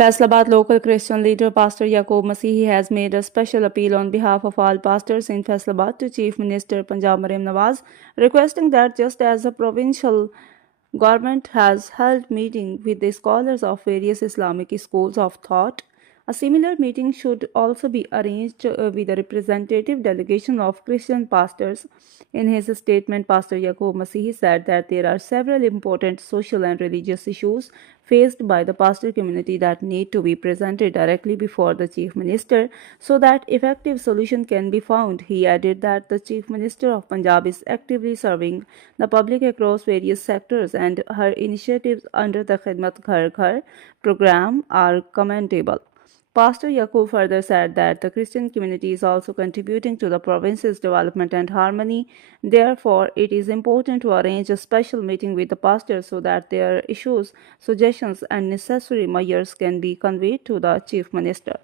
Faisalabad local Christian leader Pastor Yaqub Masihi has made a special appeal on behalf of all pastors in Faisalabad to Chief Minister Punjab Mariam Nawaz, requesting that just as the provincial government has held meeting with the scholars of various Islamic schools of thought, a similar meeting should also be arranged with a representative delegation of Christian pastors. In his statement, Pastor Yaqub Masihi said that there are several important social and religious issues faced by the pastor community that need to be presented directly before the Chief Minister so that effective solution can be found. He added that the Chief Minister of Punjab is actively serving the public across various sectors and her initiatives under the Khidmat Ghar Ghar program are commendable. Pastor Yaqub further said that the Christian community is also contributing to the province's development and harmony. Therefore, it is important to arrange a special meeting with the pastors so that their issues, suggestions, and necessary measures can be conveyed to the Chief Minister.